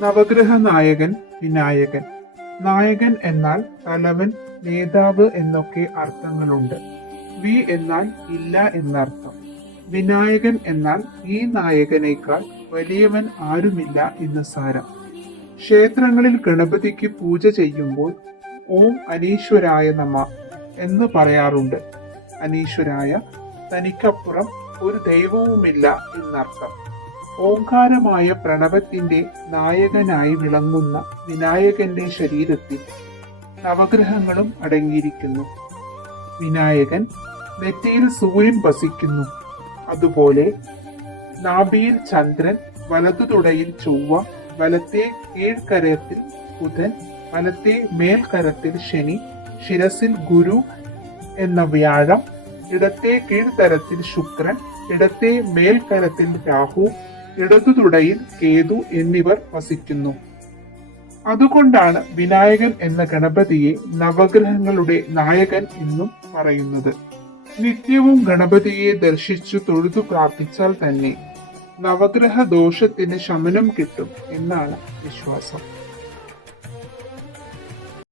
നവഗ്രഹ നായകൻ വിനായകൻ. നായകൻ എന്നാൽ തലവൻ നേതാവ് എന്നൊക്കെ അർത്ഥങ്ങളുണ്ട്. വി എന്നാൽ ഇല്ല എന്നർത്ഥം. വിനായകൻ എന്നാൽ ഈ നായകനേക്കാൾ വലിയവൻ ആരുമില്ല എന്ന് സാരം. ക്ഷേത്രങ്ങളിൽ ഗണപതിക്ക് പൂജ ചെയ്യുമ്പോൾ ഓം അനീശ്വരായ നമ എന്ന് പറയാറുണ്ട്. അനീശ്വരായ തനിക്കപ്പുറം ഒരു ദൈവവുമില്ല എന്നർത്ഥം. ഓങ്കാരമായ പ്രണവത്തിന്റെ നായകനായി വിളങ്ങുന്ന വിനായകന്റെ ശരീരത്തിൽ നവഗ്രഹങ്ങളും അടങ്ങിയിരിക്കുന്നു. വിനായകൻ നെറ്റിയിൽ സൂര്യൻ വസിക്കുന്നു. അതുപോലെ നാഭിയിൽ ചന്ദ്രൻ വലതു തുടയിൽ ചൊവ്വ വലത്തെ കീഴ്ക്കരത്തിൽ ബുധൻ വലത്തെ മേൽക്കരത്തിൽ ശനി ശിരസിൽ ഗുരു എന്ന വ്യാഴം ഇടത്തെ കീഴ്ത്തരത്തിൽ ശുക്രൻ ഇടത്തെ മേൽക്കരത്തിൽ രാഹു ഇടതു തുടയിൽ കേതു എന്നിവർ വസിക്കുന്നു. അതുകൊണ്ടാണ് വിനായകൻ എന്ന ഗണപതിയെ നവഗ്രഹങ്ങളുടെ നായകൻ എന്നും പറയുന്നത്. നിത്യവും ഗണപതിയെ ദർശിച്ചു തൊഴുതു പ്രാർത്ഥിച്ചാൽ തന്നെ നവഗ്രഹ ദോഷത്തിന് ശമനം കിട്ടും എന്നാണ് വിശ്വാസം.